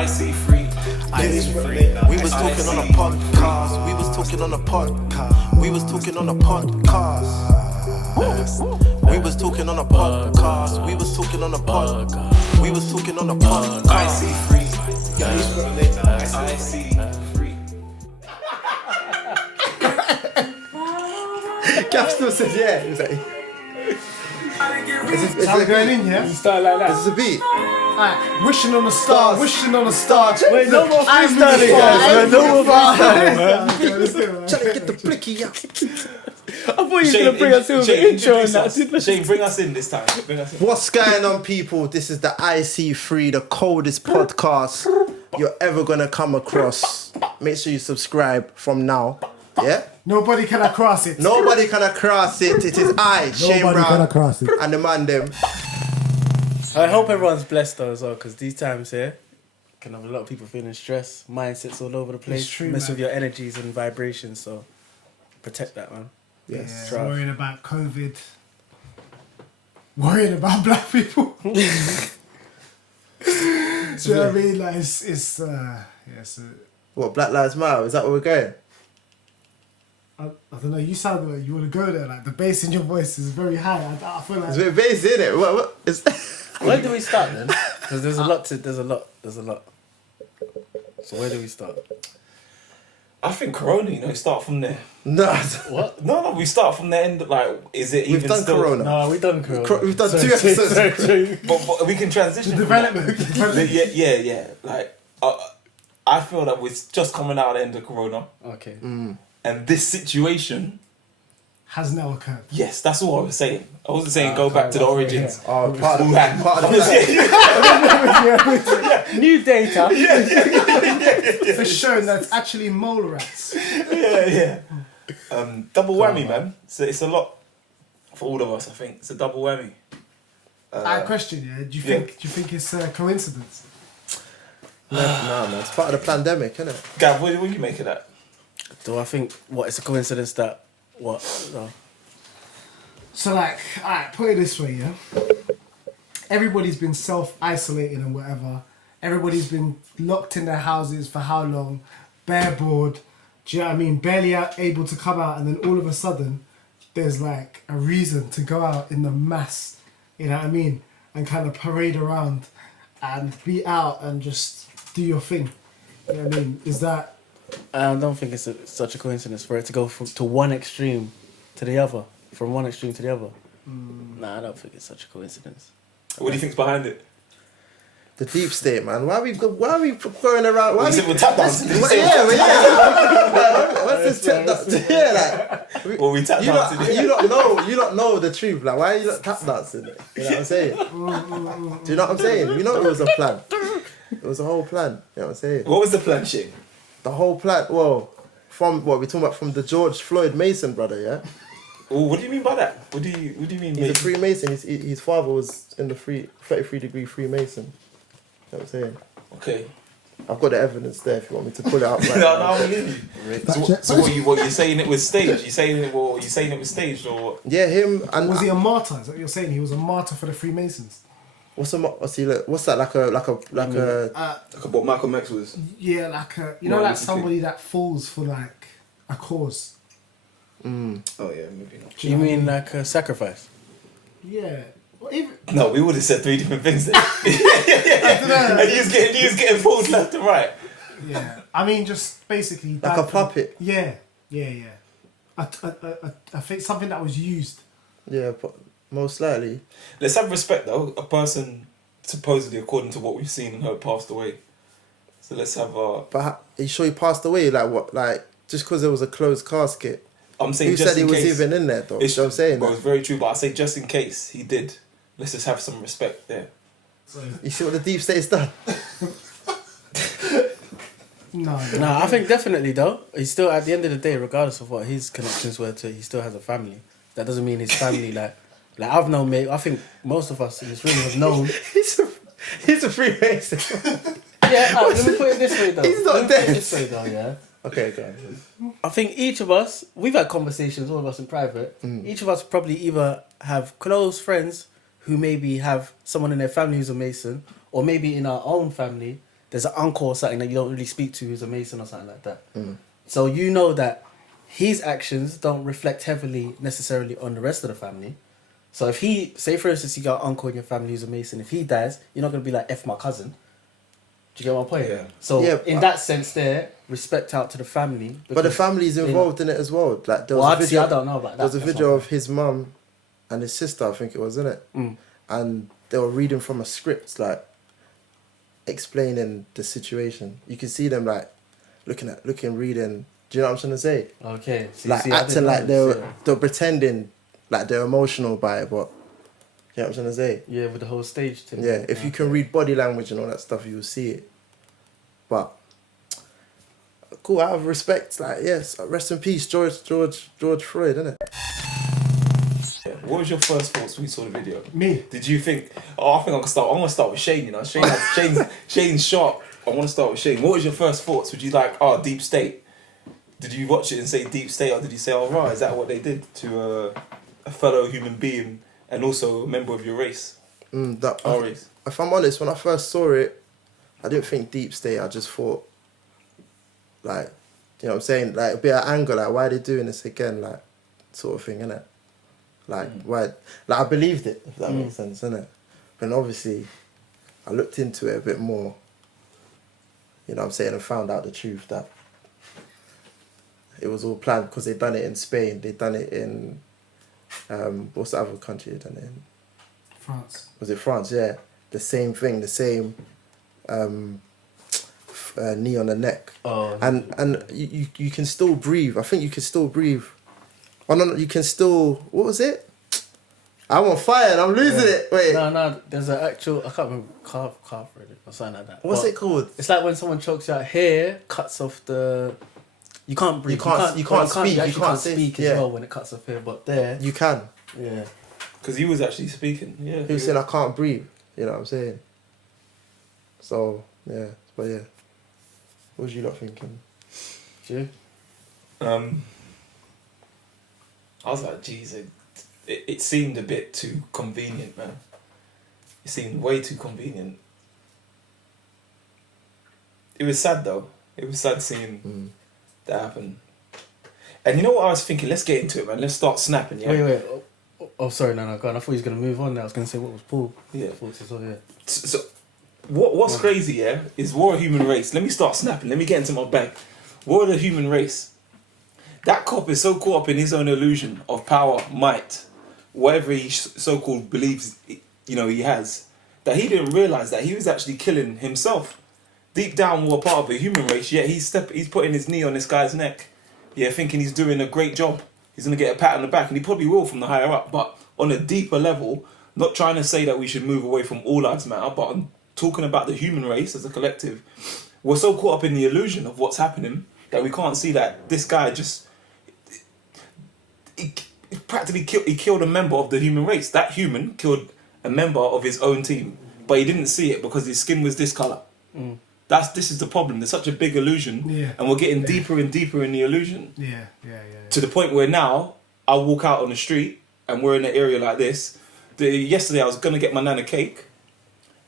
I see free. We was talking on a podcast. We was talking on a podcast. We was talking on a podcast. We was talking on a podcast. We was talking on a podcast. We was talking on a podcast. I see free. I see free. Gav still said yeah. He was like, is How we going in, yeah? Start like that. this a beat? Alright, wishing on a star, wishing on a star. Wait, no more freestyling, guys. No more freestyling, man. Trying to get the blicky out. I thought you were gonna bring us in with the intro and that. Shayne, bring us in this time. Bring us in. What's going on, people? This is the IC3, the coldest podcast you're ever gonna come across. Make sure you subscribe from now. Yeah? Nobody can cross it. Nobody can cross it. It is I, Shayne Nobody Brown, can cross it. and the man them. I hope everyone's blessed though as well, because these times here can have a lot of people feeling stressed, mindsets all over the place, true, mess man. with your energies and vibrations. So protect that, man. Yes. Yeah, Strive. worrying about COVID. Worrying about black people. Do you know what I mean? Like it's What, Black Lives Matter? Is that where we're going? I don't know, you sound like you want to go there, like the bass in your voice is very high. I feel like It's a bit bass, isn't it? What is... Where do we start then? Because there's a lot. There's a lot. So where do we start? I think Corona, start from there. No. What? No, we start from the end. Like, is it We've even done still? Corona. No, we done Corona. We've done 2 episodes. But we can transition. the from development. that. Yeah. Like, I feel that we're just coming out of the end of Corona, Okay. and this situation. has now occurred. Yes, that's all I was saying. I wasn't saying go back to the origins. Oh, part of the Yeah. plan. New data. It's shown that it's actually mole rats. Yeah. Double whammy, man. So it's a lot for all of us. I think it's a double whammy. Question, yeah. Do you think it's a coincidence? No, man. It's part of the pandemic, isn't it? Gav, what do you make of that? Do I think it's a coincidence that what? No. So like, alright, put it this way, yeah. Everybody's been self-isolating and whatever. Everybody's been locked in their houses for how long? Bare bored. Do you know what I mean? Barely able to come out, and then all of a sudden, there's like a reason to go out in the mass. You know what I mean? And kind of parade around and be out and just do your thing. You know what I mean? Is that? I don't think it's such a coincidence for it to go to one extreme to the other, from one extreme to the other. Nah, I don't think it's such a coincidence. What do you think's behind it? The deep state, man. Why are we going around? Why Is it with tap dancing? Yeah. What's this tap dancing? Yeah, like. Well, we tap dancing. You don't know the truth. Like, why are you not tap dancing? You know what I'm saying? Do you know what I'm saying? You know it was a plan. It was a whole plan. You know what I'm saying? What was the plan, Shayne? The whole plan. Well, from what we're talking about, from the George Floyd Mason brother, yeah. Oh, what do you mean by that? What do you mean? He's a Freemason. His father was in the 33-degree Freemason. You know what I'm saying? Okay. I've got the evidence there if you want me to pull it out. Right No, now. I believe you. So what you're saying it was staged? You saying it was staged or what? Yeah, him and Was he a martyr? Is that what you're saying? He was a martyr for the Freemasons. what's that like a Like what Malcolm X was. Yeah, like Martin like Luther somebody that falls for like a cause. Oh yeah, maybe not. You mean like a sacrifice? Yeah. Well, even, No, we would have said 3 different things then. And you was getting pulled left and right. yeah. I mean, just basically like a puppet. Yeah. I think something that was used. Yeah, but most likely. Let's have respect though. A person supposedly, according to what we've seen and heard, passed away. So let's have. But are you sure he passed away? Like what? Like just because there was a closed casket. I'm saying Who just said he in was case. even in there though? It's, You know what I'm saying? Well, it's very true, but I say just in case he did. Let's just have some respect there. You see what the deep state's done? No. I think definitely though. He's still at the end of the day, regardless of what his connections were to, he still has a family. That doesn't mean his family like I've known. I think most of us in this room have known. He's a Freemason. Yeah, let me put it this way though. He's not Let me put it dead. This way though, yeah. Okay, go on. I think each of us, we've had conversations, all of us in private. Each of us probably either have close friends who maybe have someone in their family who's a Mason, or maybe in our own family there's an uncle or something that you don't really speak to who's a Mason or something like that. So you know that his actions don't reflect heavily necessarily on the rest of the family. So if he, say for instance, you got an uncle in your family who's a Mason, if he dies, you're not going to be like, F my cousin. Do you get my point? Yeah. So Yeah, in that sense there, respect out to the family. But the family's involved in it as well. Like there was Well, a video, I don't know about that. there was a That's video not- of his mum and his sister, I think it was, innit? And they were reading from a script, like explaining the situation. You can see them like looking, reading. Do you know what I'm trying to say? Okay. So Like see, I acting didn't like know this, they're pretending like they're emotional by it, but you know what I'm trying to say? yeah, with the whole stage thing. Yeah, if you can read body language and all that stuff, you will see it. But cool, out of respect, like yes, rest in peace, George Floyd, innit? Yeah. What was your first thoughts when you saw the video? Me. Did you think? Oh, I think I'm gonna start with Shayne. You know, Shayne's sharp. I want to start with Shayne. What was your first thoughts? Would you like, deep state? Did you watch it and say deep state, or did you say, oh right, is that what they did to a fellow human being and also a member of your race? Our race. If I'm honest, when I first saw it, I didn't think deep state. I just thought, like, you know what I'm saying? Like, a bit of anger, like, why are they doing this again? Like, sort of thing, innit? Like, why? Like, I believed it, if that makes sense, innit? But obviously, I looked into it a bit more, you know what I'm saying, and found out the truth that it was all planned because they done it in Spain, they done it in, what's the other country they done it in? France. Was it France? Yeah. The same thing, the same knee on the neck. Oh. And you can still breathe. I think you can still breathe. Oh, no, you can still... What was it? I'm on fire and I'm losing it. Wait. No, there's an actual, I can't remember, calf really, or something like that. What's But it called? It's like when someone chokes you out here, cuts off the... You can't breathe. You can't speak, You you can't can't say- speak as yeah. well when it cuts off here, but there... You can. Yeah. Because he was actually speaking. Yeah. He was saying, I can't breathe. You know what I'm saying? So, yeah. But yeah. What was you lot thinking? Do you? I was like, geez, it seemed a bit too convenient, man. It seemed way too convenient. It was sad though. It was sad seeing that happen. And you know what I was thinking? Let's get into it, man. Let's start snapping, yeah? Wait. Oh, sorry, no, go on. I thought he was going to move on now. I was going to say, what was Paul? Yeah. Thoughts as well, yeah. So what's crazy, yeah, is we're a human race. Let me start snapping. Let me get into my bag. We're the human race. That cop is so caught up in his own illusion of power, might, whatever he so-called believes, you know, he has, that he didn't realise that he was actually killing himself. Deep down, we're part of a human race, yet he's putting his knee on this guy's neck, yeah, thinking he's doing a great job. He's going to get a pat on the back, and he probably will from the higher up, but on a deeper level, not trying to say that we should move away from all lives matter, but I'm talking about the human race as a collective. We're so caught up in the illusion of what's happening that we can't see that this guy just... He practically killed a member of the human race. That human killed a member of his own team, but he didn't see it because his skin was this colour. This is the problem. There's such a big illusion, and we're getting deeper and deeper in the illusion. Yeah. To the point where now I walk out on the street and we're in an area like this. Yesterday I was gonna get my nana cake,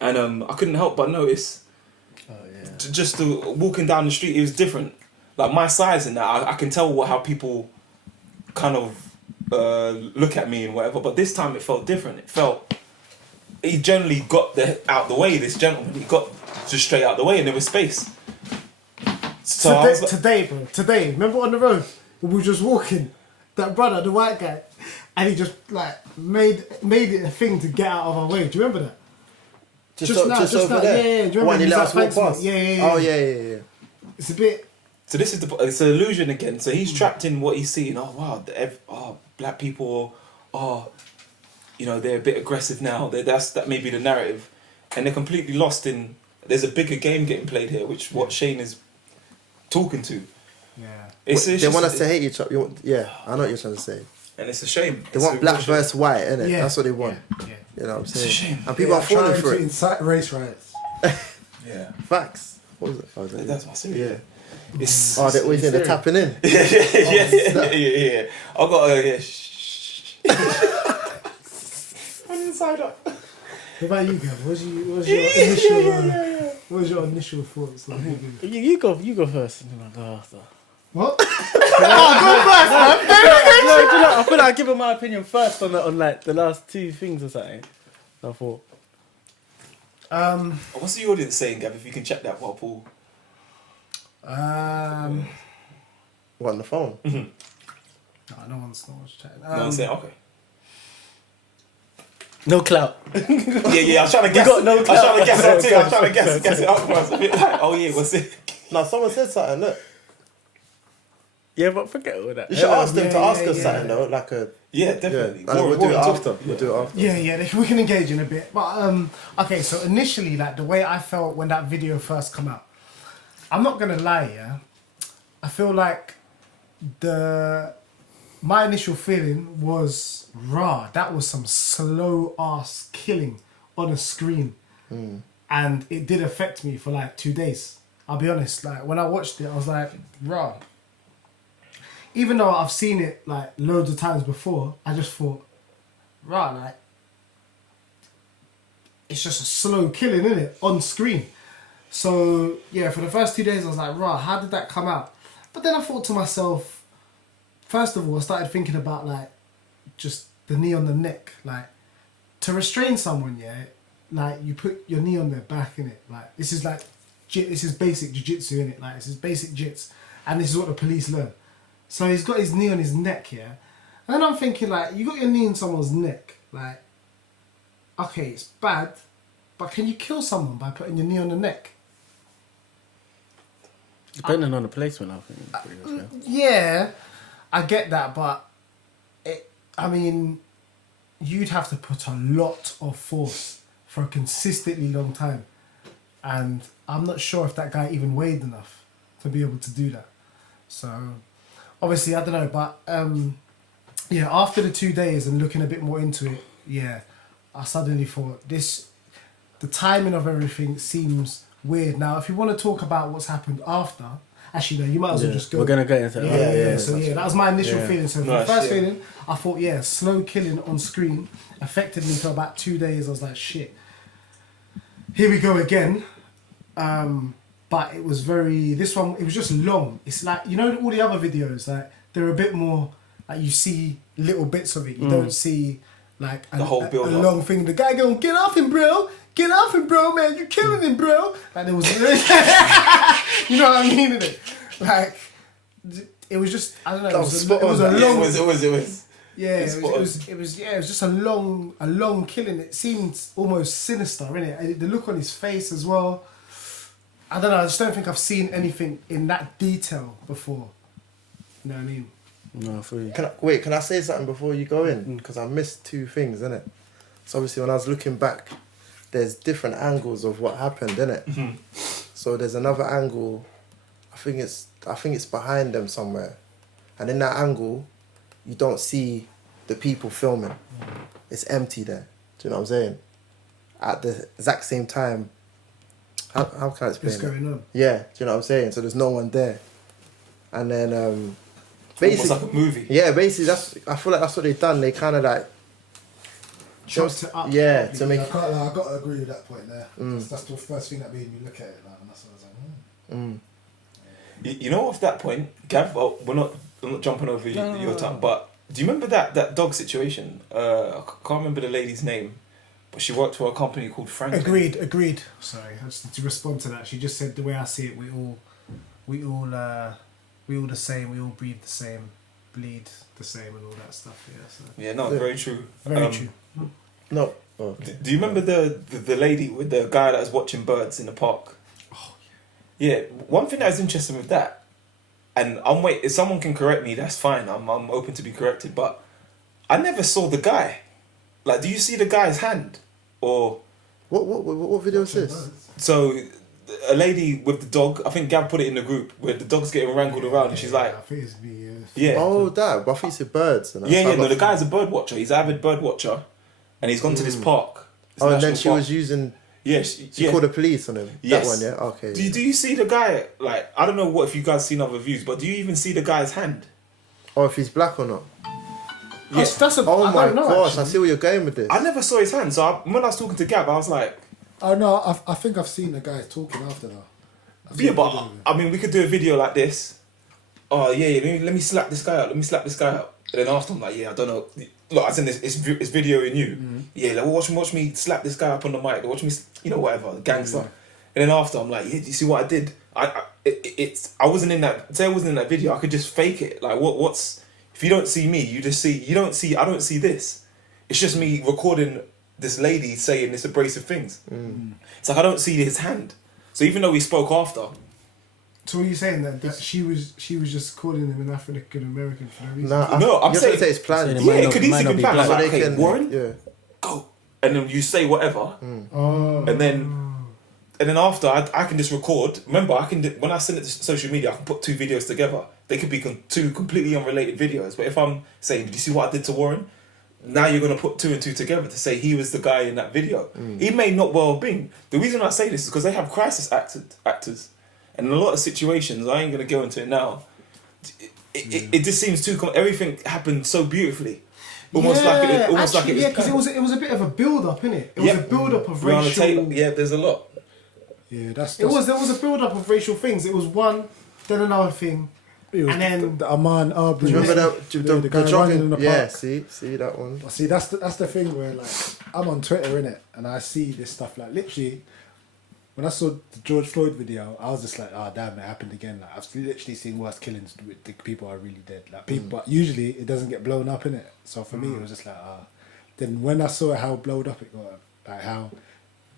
and I couldn't help but notice. Oh, yeah. Just walking down the street, it was different. Like my size and that, I can tell how people kind of look at me and whatever. But this time it felt different. It felt he generally got out the way. This gentleman, he got just straight out the way, and there was space. So I was like, Today, remember on the road when we were just walking, that brother, the white guy, and he just like made it a thing to get out of our way. Do you remember that? Just over now. there. Yeah. Do you remember? What, and he He's let like, us walk "Thanks, mate." past? Yeah. Oh, yeah. It's a bit. so this is it's an illusion again. So he's trapped in what he's seeing. Oh wow, black people, you know, they're a bit aggressive now. That may be the narrative, and they're completely lost in. There's a bigger game getting played here, which what Shayne is talking to. Yeah. They want us to hate each other. Yeah, I know what you're trying to say. And it's a shame. They want black versus white, innit? Yeah. That's what they want. Yeah. You know what I'm It's a saying? shame. And people are falling for to it. incite race riots. Yeah. Facts. What was it? Oh, is it? That's my series. Yeah. It's, Oh, they're always it's they're tapping in. yeah. I got shh. I'm inside up. What about you, Gav? What's your initial? What was your initial thoughts? Like, You go first. And then I'll go after. what? Go first, man. No, do you know, I feel like I give my opinion first on like the last two things or something. I thought. What's the audience saying, Gav? If you can check that while Paul. What, on the phone? No one's chatting. No one's saying okay. No clout. Yeah. I was trying to guess. got no I was trying to guess clout. that too. I was trying to guess it up. I was a bit like, oh yeah, what's it? No, someone said something, look. Yeah, but forget all that. You should ask them to yeah, ask us yeah. something though, like a... Yeah, definitely. Yeah, and we'll do it after. We'll do it after. Yeah, we can engage in a bit. But okay, so initially, like the way I felt when that video first come out, I'm not gonna lie, yeah. I feel like my initial feeling was raw. That was some slow ass killing on a screen, and it did affect me for like 2 days. I'll be honest. Like when I watched it, I was like, raw. Even though I've seen it like loads of times before, I just thought, right, like, it's just a slow killing, innit? On screen. So, yeah, for the first 2 days, I was like, right, how did that come out? But then I thought to myself, first of all, I started thinking about, like, just the knee on the neck. Like, to restrain someone, yeah, like, you put your knee on their back, innit? Like, this is basic jiu-jitsu, innit? Like, this is basic jits. And this is what the police learn. So he's got his knee on his neck, yeah? And then I'm thinking, like, you got your knee on someone's neck. Like, okay, it's bad, but can you kill someone by putting your knee on the neck? Depending on the placement, I think. Yeah, I get that, but you'd have to put a lot of force for a consistently long time. And I'm not sure if that guy even weighed enough to be able to do that. So... obviously, I don't know, but yeah, after the 2 days and looking a bit more into it, yeah, I suddenly thought the timing of everything seems weird. Now, if you want to talk about what's happened after, actually, no, you might as well just go. We're going to get into that. Yeah. So, that was my initial feeling. So, for Nice, the first feeling, I thought, yeah, slow killing on screen affected me for about 2 days. I was like, shit, here we go again. But it was this one, it was just long. It's like, you know, all the other videos, like, they're a bit more, like, you see little bits of it. You don't see, like, The whole build a up. long thing. The guy going, get off him, bro. Get off him, bro, man. You're killing him, bro. Like, there was, you know what I mean, innit? Like, it was just, I don't know. It was a long... It was. Yeah, it was just a long killing. It seemed almost sinister, innit? The look on his face as well. I don't know, I just don't think I've seen anything in that detail before. You know what I mean? No, for you. Can I say something before you go in? Because I missed two things, innit? So obviously when I was looking back, there's different angles of what happened, innit? Mm-hmm. So there's another angle, I think it's behind them somewhere. And in that angle, you don't see the people filming. It's empty there. Do you know what I'm saying? At the exact same time, how can I explain What's going on? Yeah, do you know what I'm saying? So there's no one there. And then Almost basically, like a movie. yeah, basically I feel like that's what they've done. They kind of like Chopped it up. yeah, to make I got to agree with that point there. That's the first thing that made me look at it, like, and that's what I was like, You know, off that point, Gav, I'm not jumping over your time, but do you remember that dog situation? I can't remember the lady's name, but she worked for a company called Franklin. Agreed. Sorry, I just need to respond to that. She just said the way I see it, we all the same. We all breathe the same, bleed the same, and all that stuff. Yeah. So. Yeah, no, very true. Very true. no. Oh. Do you remember the lady with the guy that was watching birds in the park? Oh, yeah. One thing that was interesting with that, and if someone can correct me, that's fine. I'm open to be corrected, but I never saw the guy. Like, do you see the guy's hand? Or What video is this? so a lady with the dog, I think Gav put it in the group, where the dog's getting wrangled around and she's like, I think it's me. yeah. Oh, that. But I think it's birds. And Yeah, no, the guy's a bird watcher. He's an avid bird watcher. And he's gone to this park. This Oh, and then national she park. was using... Yeah, She called the police on him. Yes. That one, yeah? Okay. Do you see the guy, like, I don't know if you guys seen other views, but do you even see the guy's hand? Oh, if he's black or not. That's Oh I my don't know, gosh, actually. I see where you're going with this. I never saw his hand. So when I was talking to Gab, I was like, Oh no, I think I've seen the guys talking after that. Yeah, but I mean, we could do a video like this. Oh yeah, let me slap this guy out. Let me slap this guy out. And then after I'm like, yeah, I don't know. Look, I seen this. It's videoing you. Yeah, like watch me slap this guy up on the mic. Watch me, whatever, gangster. And then after I'm like, yeah, do you see what I did? I wasn't in that. Say I wasn't in that video. I could just fake it. Like what's if you don't see me, you just see. You don't see. I don't see this. It's just me recording this lady saying this abrasive things. It's like I don't see his hand. So even though we spoke after. So what are you saying that she was just calling him an African American for no reason? No, I'm saying it's planned. Yeah, it could easily be planned. So Like, they hey, can, Warren, go, and then you say whatever, and then after I can just record. Remember, when I send it to social media, I can put two videos together. They could be two completely unrelated videos. But if I'm saying, "Did you see what I did to Warren?" Now you're gonna put two and two together to say he was the guy in that video. He may not well have been. The reason I say this is because they have crisis actors. And in a lot of situations, I ain't gonna go into it now. It just seems too. Everything happened so beautifully, almost like it was. Yeah, because it was a bit of a build up, innit? It was a build up of racial. Yeah, there's a lot. Yeah, there was a build up of racial things. It was one, then another thing, and then the Aman Arbery. Do you remember the guy running in the park? Yeah, see that one. See, that's the thing where like I'm on Twitter, innit, and I see this stuff like literally. When I saw the George Floyd video, I was just like, "Oh damn, it happened again!" Like I've literally seen worse killings with the people are really dead. Like people, but usually it doesn't get blown up in it. So for me, it was just like, Then when I saw how blowed up it got, like how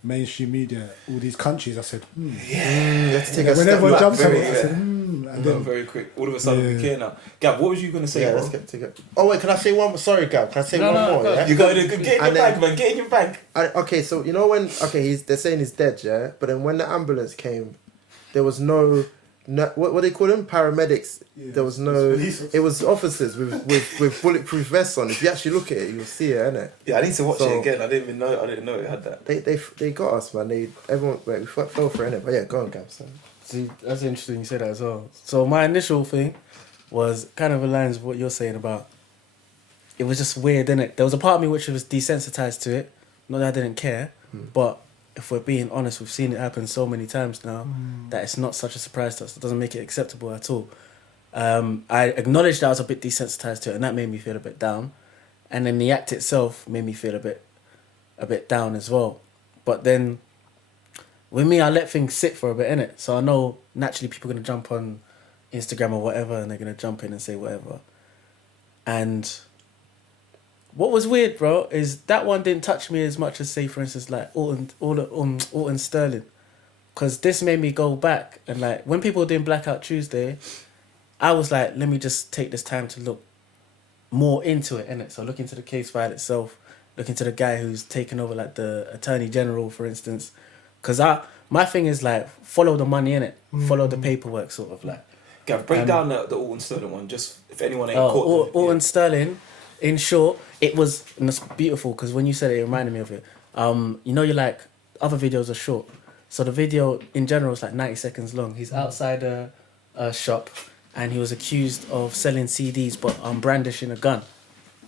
mainstream media, all these countries, I said, Let's take a when step everyone back. jumps on Very, it, I said, and then Very quick. All of a sudden we care now. Gab, what was you gonna say? Yeah, bro? let's get together. Oh wait, can I say one more? Sorry, Gab. Can I say one more? Yeah? You gotta get in your And bag, then- man. Get in your bag. Okay, so you know when they're saying he's dead, yeah. But then when the ambulance came, there was no what they call them, paramedics. Yeah, there was no. police It was officers with bulletproof vests on. If you actually look at it, you'll see it, innit? Yeah, I need to watch So- it again. I didn't know it had that. They got us, man. Everyone we fell for it, innit? But yeah, go on, Gab. So. See, that's interesting you say that as well. So my initial thing was kind of aligns with what you're saying about. It was just weird, innit? There was a part of me which was desensitized to it. Not that I didn't care, but if we're being honest, we've seen it happen so many times now that it's not such a surprise to us. It doesn't make it acceptable at all. I acknowledged that I was a bit desensitized to it, and that made me feel a bit down. And then the act itself made me feel a bit down as well. But then, with me, I let things sit for a bit, innit? So I know naturally people are gonna jump on Instagram or whatever, and they're gonna jump in and say whatever. And what was weird, bro, is that one didn't touch me as much as, say, for instance, like Alton Sterling, because this made me go back and like when people were doing Blackout Tuesday, I was like, let me just take this time to look more into it, innit? So look into the case file itself, look into the guy who's taken over, like the Attorney General, for instance, because my thing is like follow the money, innit? Follow the paperwork, sort of like. Gav, break down the Alton Sterling one, just if anyone ain't caught. Alton Sterling. In short, it was, and it's beautiful because when you said it, it reminded me of it. You're like, other videos are short. So the video in general is like 90 seconds long. He's outside a shop and he was accused of selling CDs but brandishing a gun,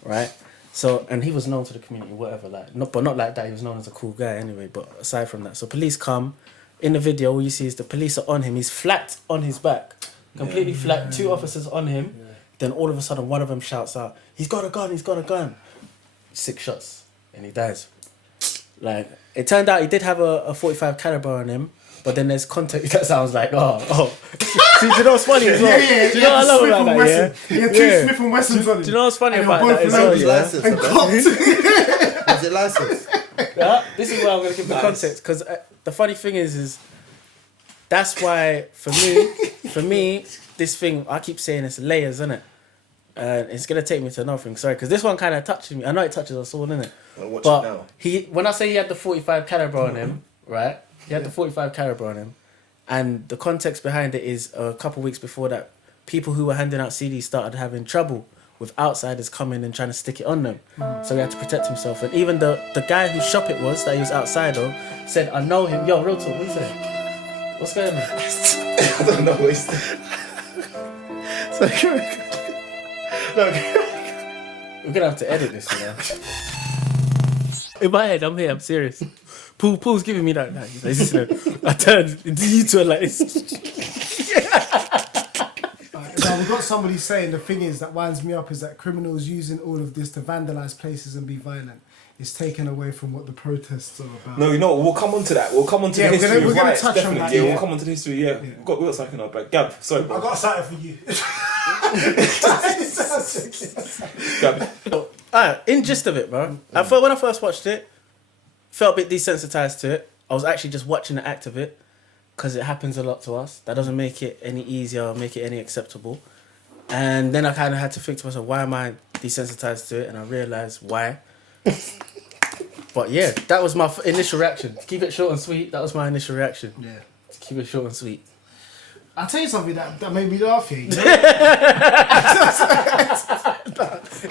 right? So, and he was known to the community, whatever, like, not like that. He was known as a cool guy anyway, but aside from that. So police come. In the video, all you see is the police are on him. He's flat on his back, completely flat, 2 officers on him. Yeah. Then all of a sudden, one of them shouts out, he's got a gun. 6 shots, and he dies. Like, it turned out he did have a 45 caliber on him, but then there's context that sounds like, oh. See, do you know what's funny as well? Yeah. Do you know what I love about that, yeah? Yeah, 2 Smith & Wessons on him. Do you know what's funny And about you're that both as well, licensed. yeah? License, And copped. is it licensed? Yeah, this is where I'm going to give the context, because the funny thing is that's why, for me, this thing, I keep saying it's layers, isn't it? It's going to take me to another thing, sorry, because this one kind of touches me. I know it touches us all, innit? I'll watch But it now. when I say he had the 45 caliber on him, right? He had the 45 caliber on him, and the context behind it is a couple weeks before that, people who were handing out CDs started having trouble with outsiders coming and trying to stick it on them. So he had to protect himself. And even the guy whose shop it was that he was outside of said, I know him. Yo, real talk, what you saying? What's going on? I don't know. We're gonna have to edit this, you know. In my head, I'm here, I'm serious. Paul's giving me that. He's like, listen, I turned you two are like this. So we've got somebody saying the thing is that winds me up is that criminals using all of this to vandalise places and be violent is taken away from what the protests are about. No, you know, we'll come on to that. We'll come on to Yeah, the history we're of gonna riots, touch on definitely. that, Yeah, yeah. we'll come on to the history, yeah. We've got something on back. Gab, sorry, bro. I got something for you. Gab. In gist of it, bro. I felt when I first watched it, felt a bit desensitized to it. I was actually just watching the act of it because it happens a lot to us. That doesn't make it any easier or make it any acceptable. And then I kind of had to think to myself, why am I desensitized to it? And I realised why. But yeah, that was my initial reaction. To keep it short and sweet, that was my initial reaction. Yeah. To keep it short and sweet. I'll tell you something that made me laugh here. You know?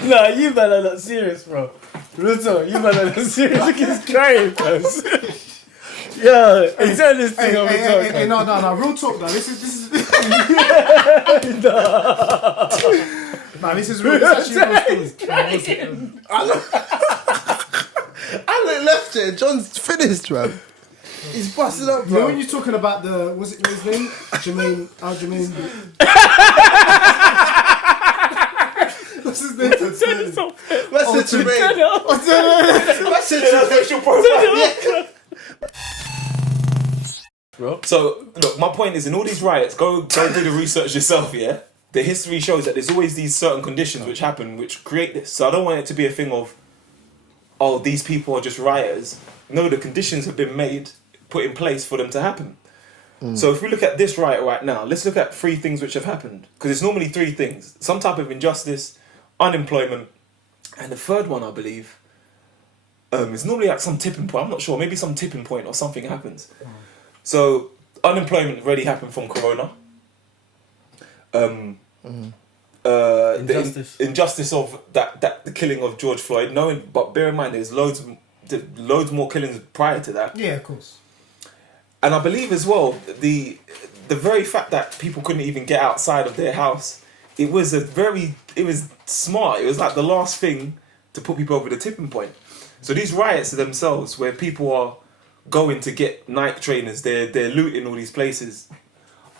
No, you man are not serious, bro. Real talk, you man are not serious. Look at his crying, cuz. Yo, he's doing this thing over talk. Hey, no, real talk, though. This is No, this is real. This actually real story. I left it. John's finished, man. He's busting up, You know bro. when you're talking about the, what's his name? Jermaine. What's his name? What's the Jermaine? What's the Jermaine? bro. So, look, my point is, in all these riots, go do the research yourself, yeah? The history shows that there's always these certain conditions which happen, which create this. So I don't want it to be a thing of, oh, these people are just rioters. No, the conditions have been made, put in place for them to happen. So if we look at this riot right now, let's look at 3 things which have happened. Because it's normally 3 things. Some type of injustice, unemployment, and the third one, I believe, is normally like some tipping point. I'm not sure. Maybe some tipping point or something happens. So unemployment already happened from Corona. Injustice. The injustice of the killing of George Floyd. But bear in mind, there's loads more killings prior to that. Yeah, of course. And I believe as well, the very fact that people couldn't even get outside of their house, it was smart. It was like the last thing to put people over the tipping point. So these riots themselves, where people are going to get Nike trainers, they're looting all these places.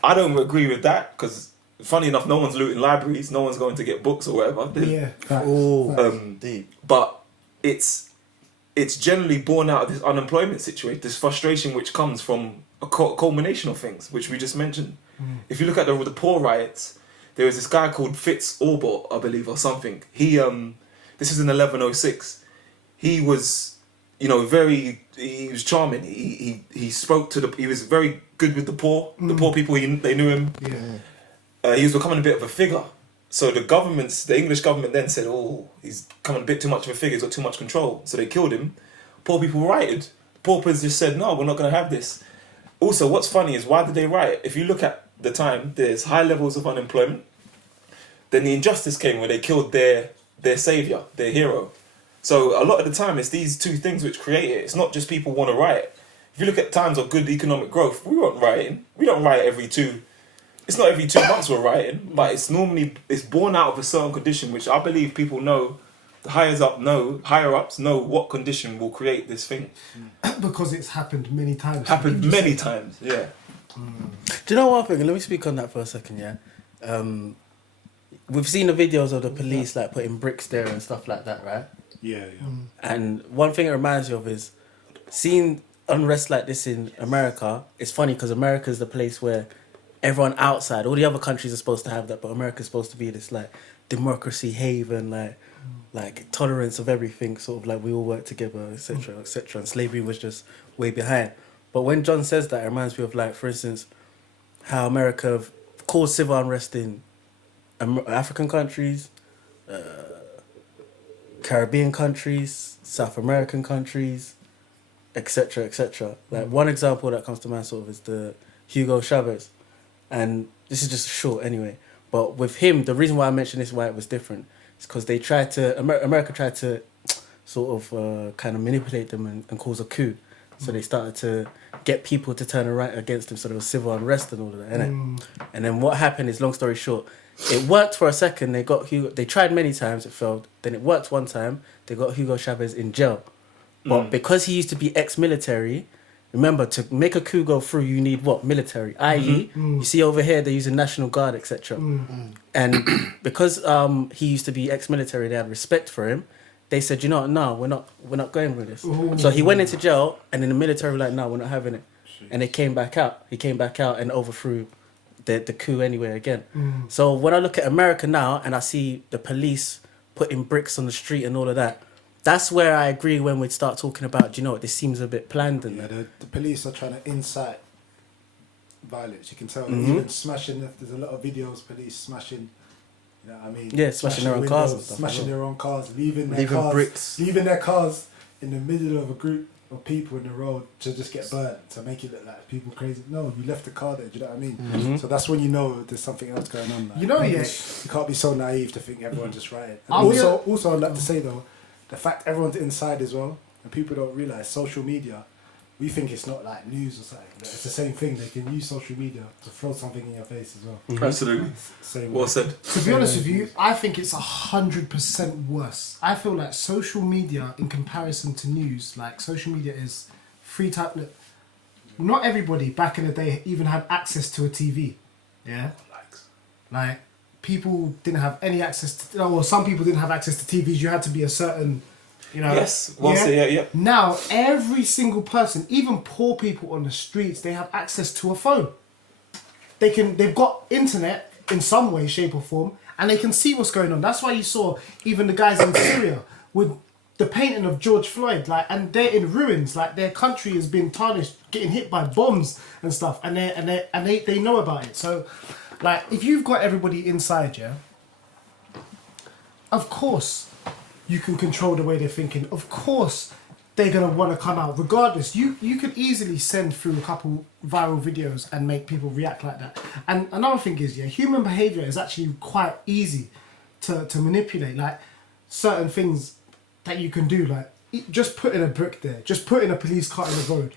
I don't agree with that because, funny enough, no one's looting libraries, no one's going to get books or whatever. Yeah. Deep. But it's generally born out of this unemployment situation, this frustration which comes from a culmination of things, which we just mentioned. If you look at the poor riots, there was this guy called Fitz Orbot, I believe, or something. He this is in 1106. He was, he was charming. He spoke to he was very good with the poor people. They knew him. Yeah. He was becoming a bit of a figure. So the English government then said, oh, he's becoming a bit too much of a figure, he's got too much control. So they killed him. Poor people rioted. Paupers just said, no, we're not going to have this. Also, what's funny is, why did they riot? If you look at the time, there's high levels of unemployment. Then the injustice came where they killed their saviour, their hero. So a lot of the time, it's these 2 things which create it. It's not just people want to riot. If you look at times of good economic growth, we weren't rioting. We don't riot it's not every 2 months we're rioting, but it's born out of a certain condition, which I believe people know, the higher ups know what condition will create this thing. Because it's happened many times. Yeah. Do you know one thing? Let me speak on that for a second, yeah? We've seen the videos of the police like putting bricks there and stuff like that, right? Yeah. And one thing it reminds me of is seeing unrest like this in America. It's funny because America is the place where everyone outside, all the other countries are supposed to have that, but America's supposed to be this like democracy haven, like tolerance of everything, sort of like we all work together, etc., etc. And slavery was just way behind. But when John says that, it reminds me of, like, for instance, how America have caused civil unrest in African countries, Caribbean countries, South American countries, etc., etc. Like, one example that comes to mind sort of is the Hugo Chavez. And this is just short anyway. But with him, the reason why I mentioned this, why it was different, is because they tried to, America tried to sort of kind of manipulate them and cause a coup. So they started to get people to turn right against them. So there was civil unrest and all of that, innit? And then what happened is, long story short, it worked for a second. They tried many times, it failed. Then it worked one time. They got Hugo Chavez in jail. But because he used to be ex-military, remember, to make a coup go through, you need what? Military. I.e., you see over here, they're using National Guard, etc. And because he used to be ex-military, they had respect for him. They said, you know what, no, we're not going with this. So he went into jail, and then the military were like, no, we're not having it. And they came back out. He came back out and overthrew the coup anyway again. So when I look at America now, and I see the police putting bricks on the street and all of that, that's where I agree when we start talking about, do you know what, this seems a bit planned. And Yeah, the police are trying to incite violence. You can tell even smashing. There's a lot of videos police smashing. You know what I mean? Yeah, smashing their own cars and windows, stuff. smashing their own cars, leaving bricks. leaving their cars in the middle of a group of people in the road to just get burnt, to make it look like people crazy. No, you left the car there. Do you know what I mean? So that's when you know there's something else going on. Like, You know, yeah. you can't be so naive to think everyone's just right. And I'll be also, I'd like to say though, the fact everyone's inside as well, and people don't realize social media. We think it's not like news or something. But it's the same thing. They can use social media to throw something in your face as well. Absolutely. Same Well way. said. To be honest with you, I think it's 100% worse. I feel like social media, in comparison to news, like social media is free time. Look, not everybody back in the day even had access to a TV. Yeah, like people didn't have any access to. Well, some people didn't have access to TVs. You had to be a certain, you know. Yes. Well said. Yeah. Now every single person, even poor people on the streets, they have access to a phone. They've got internet in some way, shape or form, and they can see what's going on. That's why you saw even the guys in Syria with the painting of George Floyd, like, and they're in ruins, like their country has been tarnished, getting hit by bombs and stuff, and they know about it. So, like, if you've got everybody inside, yeah, of course you can control the way they're thinking. Of course they're gonna want to come out. Regardless, you could easily send through a couple viral videos and make people react like that. And another thing is, yeah, human behavior is actually quite easy to manipulate. Like certain things that you can do, like just putting a brick there, just putting a police car in the road.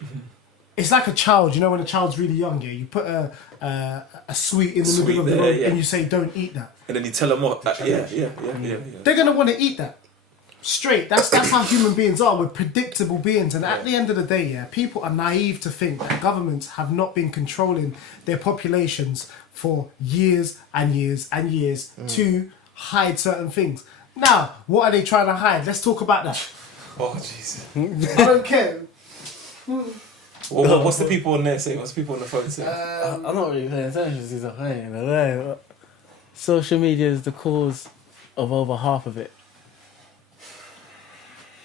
It's like a child, you know, when a child's really young, yeah, you put a sweet in the middle of the road and you say, don't eat that. And then you tell them what? Yeah. They're gonna want to eat that. Straight. That's how human beings are. We're predictable beings, and at the end of the day, yeah, people are naive to think that governments have not been controlling their populations for years and years and years to hide certain things. Now, what are they trying to hide? Let's talk about that. Oh Jesus. I don't care. Well, what's the people on there saying? What's the people on the phone saying? I'm not really paying attention to the thing, but social media is the cause of over half of it.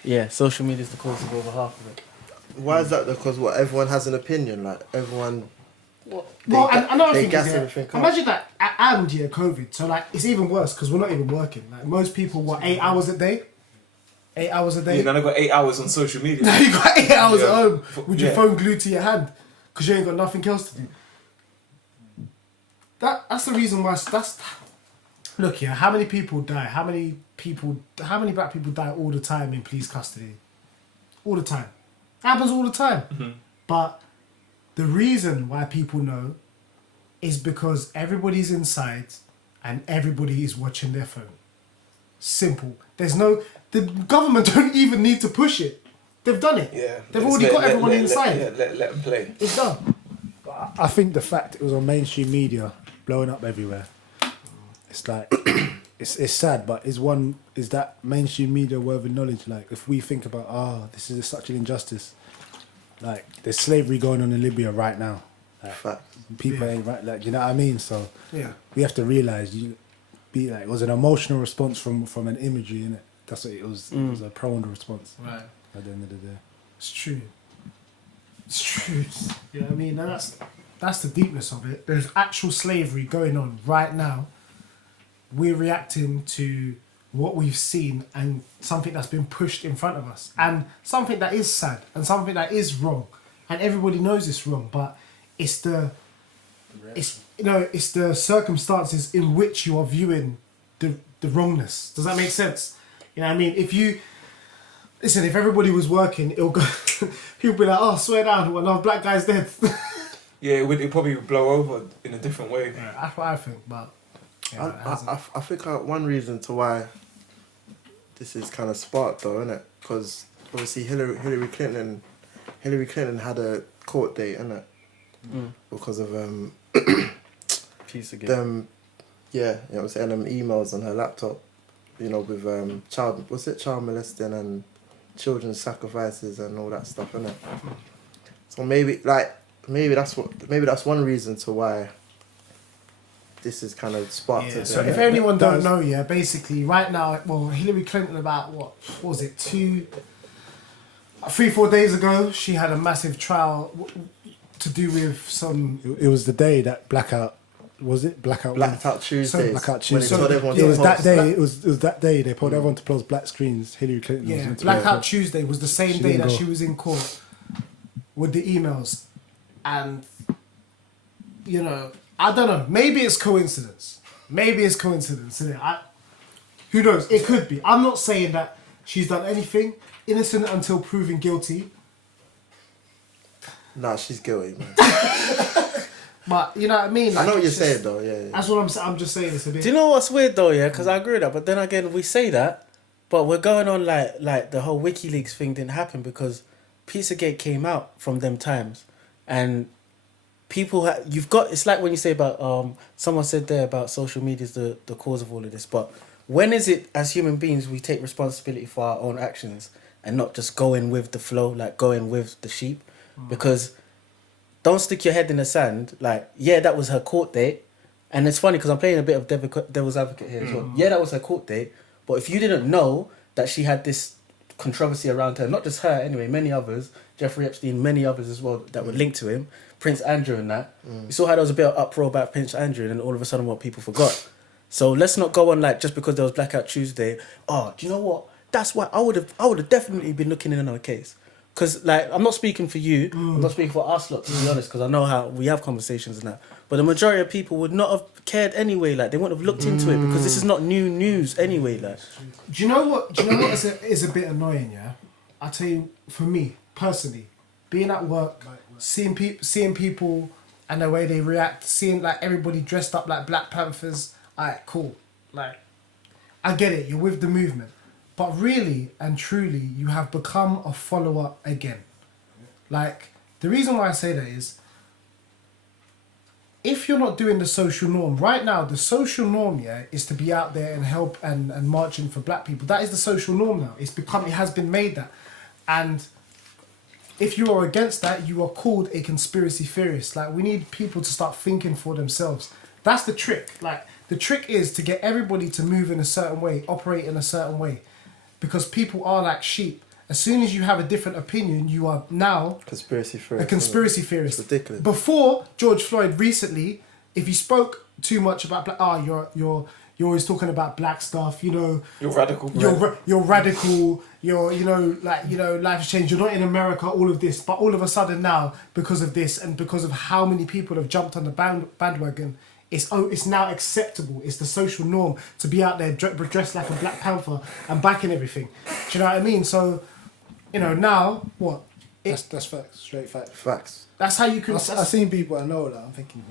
Yeah, social media is the cause of over half of it. Why is that? Because what, everyone has an opinion. Like everyone. Well, and another thing gas is, everything up. imagine that, and yeah, COVID. So like, it's even worse because we're not even working. Like most people, 8 hours a day? 8 hours a day. Yeah, now I've got 8 hours on social media. Now you got 8 hours at home with your Yeah. phone glued to your hand because you ain't got nothing else to do. That's the reason why. Look here. How many people die? How many black people die all the time in police custody? All the time. It happens all the time. Mm-hmm. But the reason why people know is because everybody's inside and everybody is watching their phone. Simple. The government don't even need to push it. They've done it. Yeah. They've already got everyone inside. Let them play. It's done. I think the fact it was on mainstream media, blowing up everywhere, it's like it's sad, but is that mainstream media worthy knowledge? Like if we think about this is such an injustice, like there's slavery going on in Libya right now. Like, Fact. people ain't right, like, you know what I mean? So Yeah. we have to realise it was an emotional response from an imagery, innit? That's what it was. It was a profound response. Right. At the end of the day. It's true. It's true. You know what I mean? And that's the deepness of it. There's actual slavery going on right now. We're reacting to what we've seen and something that's been pushed in front of us. And something that is sad and something that is wrong. And everybody knows it's wrong, but it's the circumstances in which you are viewing the wrongness. Does that make sense? You know what I mean? If everybody was working, it'll go. People be like, "Oh, swear down, another black guy's dead." Yeah, it probably would blow over in a different way. Yeah, that's what I think. But yeah, it hasn't. I think one reason to why this is kind of sparked though, isn't it? Because obviously Hillary Clinton had a court date, innit? Because of Pizzagate. them, yeah, you know what I'm saying, them emails on her laptop, you know, with child molesting and children's sacrifices and all that stuff, innit? So maybe that's one reason to why this is kind of sparked. Yeah, so if anyone don't know, yeah, basically right now, well, Hillary Clinton about what was it, 3-4 days ago, she had a massive trial to do with some. It was the day that blackout. Was it blackout? Blacked Out Tuesdays. Blackout When Tuesday. they told everyone It to was post. that day. It was that day they told everyone to close black screens. Hillary Clinton. was Yeah, into Blackout it. Tuesday was the same She day didn't that go. she was in court with the emails, and you know, I don't know. Maybe it's coincidence. Innit? Who knows? It could be. I'm not saying that she's done anything. Innocent until proven guilty. Nah, she's guilty, man. But you know what I mean? I know Like, what you're it's just- saying, though. Yeah. That's what I'm saying. I'm just saying it's a bit. Do you know what's weird though? Yeah, because I agree with that. But then again, we say that, but we're going on like the whole WikiLeaks thing didn't happen because Pizzagate came out from them times, and people you've got. It's like when you say about someone said there about social media is the cause of all of this. But when is it as human beings we take responsibility for our own actions and not just going with the flow, like going with the sheep? Because don't stick your head in the sand. Like, yeah, that was her court date. And it's funny because I'm playing a bit of devil's advocate here as well. Yeah, that was her court date. But if you didn't know that she had this controversy around her, not just her anyway, many others, Jeffrey Epstein, many others as well that were linked to him, Prince Andrew and that. You saw how there was a bit of uproar about Prince Andrew and then all of a sudden what people forgot. So let's not go on like just because there was Blackout Tuesday. Oh, do you know what? That's why I would have definitely been looking in on a case. Because, like, I'm not speaking for you, I'm not speaking for us lot, to be honest, because I know how we have conversations and that. But the majority of people would not have cared anyway, like, they wouldn't have looked into it because this is not new news anyway, like. Do you know what is a bit annoying, yeah? I'll tell you, for me, personally, being at work, seeing people and the way they react, seeing, like, everybody dressed up like Black Panthers, alright, cool. Like, I get it, you're with the movement. But really and truly, you have become a follower again. Like, the reason why I say that is, if you're not doing the social norm, right now, the social norm, yeah, is to be out there and help and marching for black people. That is the social norm now. It has been made that. And if you are against that, you are called a conspiracy theorist. Like, we need people to start thinking for themselves. That's the trick. Like, the trick is to get everybody to move in a certain way, operate in a certain way. Because people are like sheep. As soon as you have a different opinion, you are now Conspiracy theorist. a conspiracy theorist. It's ridiculous. Before George Floyd recently, if you spoke too much about black, you're always talking about black stuff. You know, You're radical. you're radical. Life has changed. You're not in America. All of this, but all of a sudden now, because of this and because of how many people have jumped on the bandwagon. It's now acceptable. It's the social norm to be out there dressed like a Black Panther and backing everything. Do you know what I mean? So, you know, now what? That's facts. Straight facts. Facts. That's how you can. I've seen people I know that I'm thinking,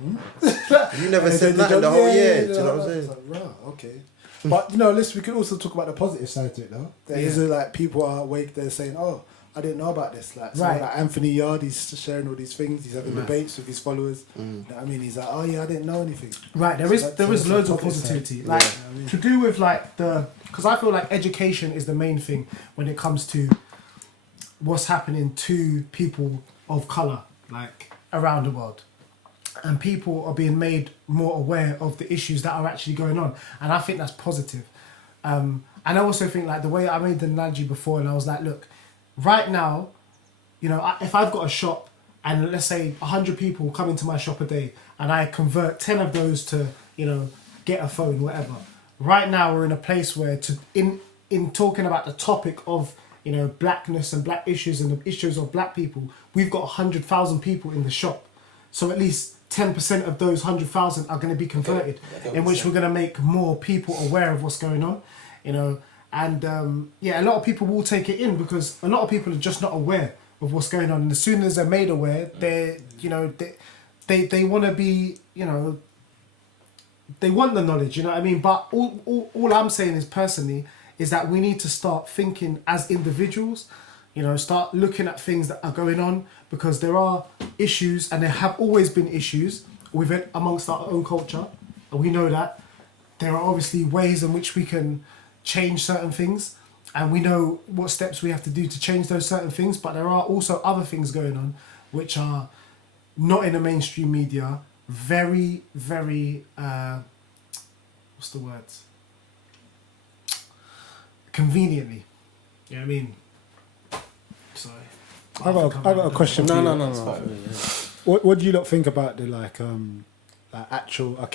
You never And said then nothing they the go, whole yeah, year. yeah, Do you know what I'm yeah. saying? It's like, right, okay. But you know, listen, we can also talk about the positive side to it though. There is like people are awake, they're saying, oh, I didn't know about this. Like, someone Right. like Anthony Yard, he's sharing all these things. He's having debates with his followers. You know what I mean? He's like, oh yeah, I didn't know anything. Right, there So is that's loads the of positive side. positivity. Like, to do with like because I feel like education is the main thing when it comes to what's happening to people of colour, like around the world. And people are being made more aware of the issues that are actually going on. And I think that's positive. And I also think like the way I made the analogy before, and I was like, look, right now, you know, if I've got a shop and let's say 100 people come into my shop a day and I convert 10 of those to, you know, get a phone, whatever. Right now we're in a place where in talking about the topic of, you know, blackness and black issues and the issues of black people, we've got 100,000 people in the shop. So at least 10% of those 100,000 are going to be converted, in which we're going to make more people aware of what's going on, you know. And a lot of people will take it in because a lot of people are just not aware of what's going on. And as soon as they're made aware, they want to be, you know, they want the knowledge, you know what I mean? But all I'm saying is personally is that we need to start thinking as individuals, You know, start looking at things that are going on, because there are issues, and there have always been issues within amongst our own culture, and we know that. There are obviously ways in which we can change certain things, and we know what steps we have to do to change those certain things, but there are also other things going on which are not in the mainstream media, very, very, what's the word? Conveniently. You know what I mean? Sorry. I got a question for you. No. What do you lot think about the like actual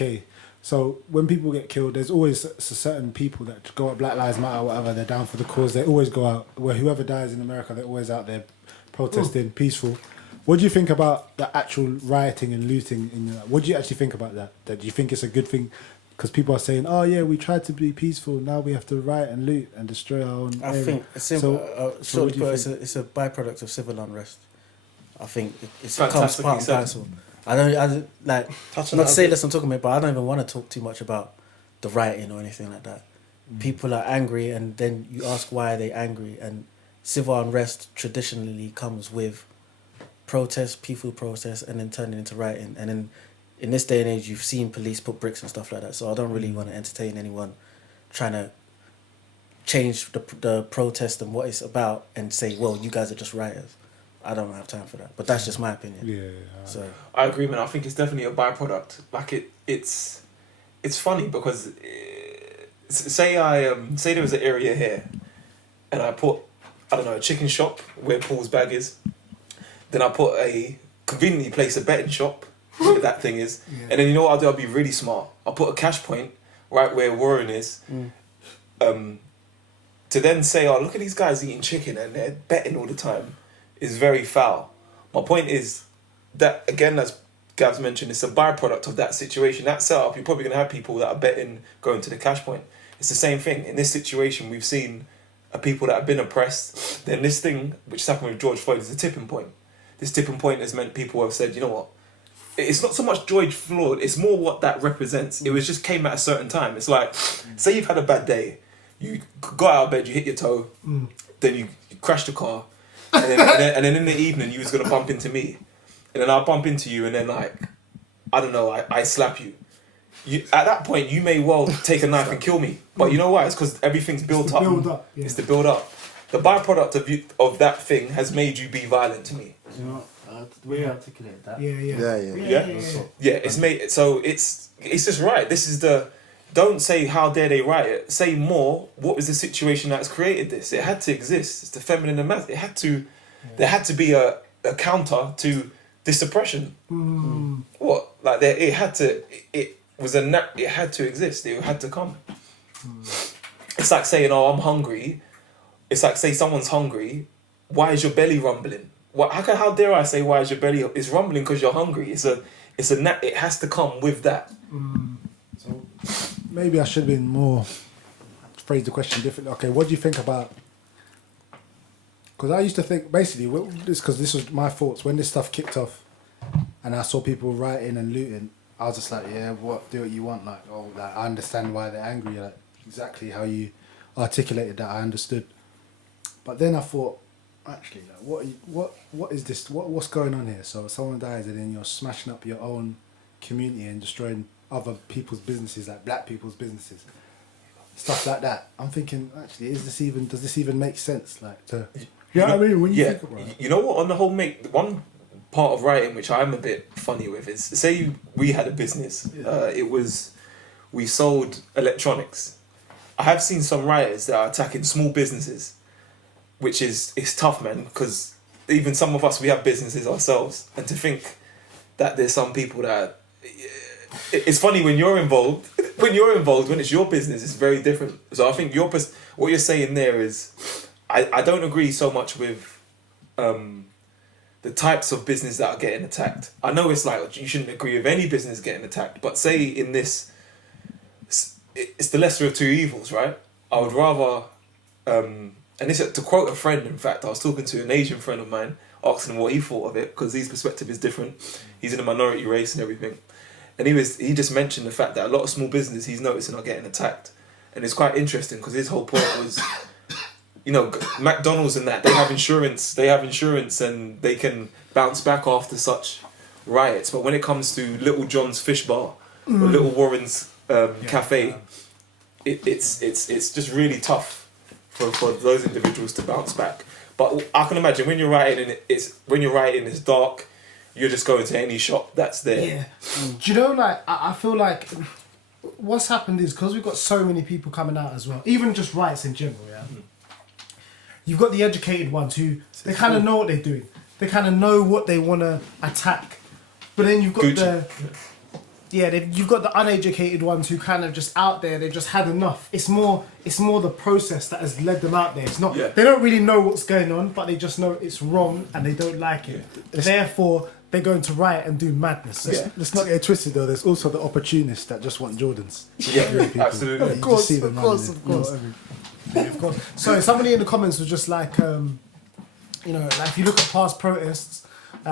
so when people get killed, there's always certain people that go out, Black Lives Matter or whatever, they're down for the cause, they always go out, where whoever dies in America, they're always out there protesting, peaceful. What do you think about the actual rioting and looting? What do you actually think about that? Do you think it's a good thing? Because people are saying, oh yeah, we tried to be peaceful, now we have to riot and loot and destroy our own I area. think it's a byproduct of civil unrest. I think it comes part and parcel. I don't like not to say less I'm talking about, but I don't even want to talk too much about the rioting or anything like that. People are angry, and then you ask why are they angry, and civil unrest traditionally comes with protest, peaceful protest, and then turning into rioting. And then in this day and age, you've seen police put bricks and stuff like that. So I don't really want to entertain anyone trying to change the protest and what it's about and say, well, you guys are just rioters. I don't have time for that. But that's just my opinion. Yeah. So I agree, man. I think it's definitely a byproduct. Like it's funny because say there was an area here, and I put, I don't know, a chicken shop where Paul's bag is. Then I put a conveniently placed a betting shop where that thing is, and then you know what I'll do? I'll be really smart. I'll put a cash point right where Warren is. To then say, oh, look at these guys eating chicken and they're betting all the time, is very foul. My point is that, again, as Gav's mentioned, it's a byproduct of that situation, that setup. You're probably going to have people that are betting going to the cash point. It's the same thing. In this situation, we've seen people that have been oppressed. Then this thing, which has happened with George Floyd, is a tipping point. This tipping point has meant people have said, you know what, it's not so much George Floyd, it's more what that represents. It was just came at a certain time. It's like, say you've had a bad day, you got out of bed, you hit your toe, then you crashed the car, and then in the evening you was going to bump into me. And then I'll bump into you and then like, I don't know, I slap you. At that point, you may well take a knife and kill me. But you know why? It's because everything's built up. Yeah. It's the build up. The byproduct of that thing has made you be violent to me. you know, the way you articulate that. Yeah, it's made, so it's just right. This is the, don't say how dare they riot. Say more, what was the situation that's created this? It had to exist. It's the feminine and masculine. It had to, there had to be a counter to this oppression. What? Like it had to, it had to exist. It had to come. It's like saying, oh, I'm hungry. It's like, say someone's hungry. Why is your belly rumbling? How dare I say why is your belly? It's rumbling because you're hungry. It has to come with that. So maybe I should have been more, phrase the question differently. Okay, what do you think about? Because I used to think basically because this was my thoughts when this stuff kicked off, and I saw people rioting and looting. I was just like, yeah, do what you want. Like, oh, like, I understand why they're angry. Like exactly how you articulated that, I understood. But then I thought, actually, like, what is this? What's going on here? So someone dies and then you're smashing up your own community and destroying other people's businesses, like black people's businesses, stuff like that. I'm thinking, actually, does this even make sense? Like, you know what I mean? When you think about it. You know what? On the whole, one part of writing which I'm a bit funny with is, say we had a business. We sold electronics. I have seen some writers that are attacking small businesses, which it's tough, man, because even some of us, we have businesses ourselves, and to think that there's some people that, it's funny when you're involved, when it's your business, it's very different. So I think what you're saying there is, I don't agree so much with the types of business that are getting attacked. I know it's like, you shouldn't agree with any business getting attacked, but say in this, it's the lesser of two evils, right? I would rather, and this, to quote a friend, in fact, I was talking to an Asian friend of mine, asking him what he thought of it, because his perspective is different. He's in a minority race and everything. And he just mentioned the fact that a lot of small businesses he's noticing are getting attacked. And it's quite interesting, because his whole point was, you know, McDonald's and that, they have insurance, and they can bounce back after such riots. But when it comes to Little John's Fish Bar or Little Warren's Cafe, it's just really tough for those individuals to bounce back. But I can imagine when you're writing and it's dark, you're just going to any shop that's there. Yeah. Do you know, like, I feel like what's happened is because we've got so many people coming out as well, even just riots in general, yeah? You've got the educated ones who, they kind of know what they're doing. They kind of know what they want to attack. But then you've got you've got the uneducated ones who kind of just out there, they've just had enough. It's more the process that has led them out there. It's not, they don't really know what's going on, but they just know it's wrong and they don't like it. Therefore, they're going to riot and do madness. Let's not get it twisted though. There's also the opportunists that just want Jordans. Absolutely. Of course. Of course. So somebody in the comments was just like, you know, like if you look at past protests,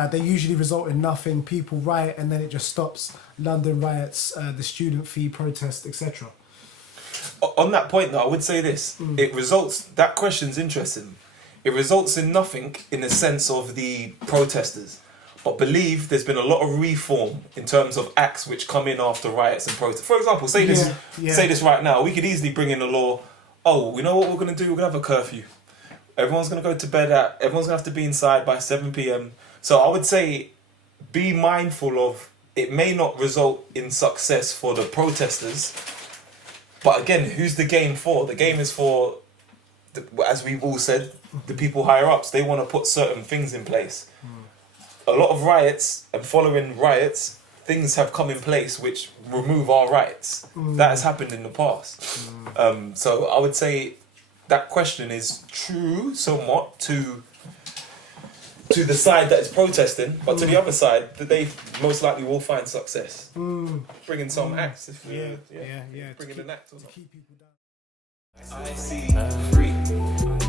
they usually result in nothing. People riot and then it just stops. London riots, the student fee protest, etc. On that point though, I would say this. That question's interesting. It results in nothing in the sense of the protesters. But believe there's been a lot of reform in terms of acts which come in after riots and protests. For example, say this right now. We could easily bring in a law. Oh, you know what we're going to do? We're going to have a curfew. Everyone's going to go to bed everyone's going to have to be inside by 7 p.m. So I would say be mindful of, it may not result in success for the protesters. But again, who's the game for? The game is for, as we've all said, the people higher ups. They want to put certain things in place. A lot of riots and following riots, things have come in place which remove our rights. That has happened in the past. So I would say that question is true somewhat to the side that is protesting, but to the other side, that they most likely will find success. Bringing some acts. Bringing an act or something. Keep people down. I see free.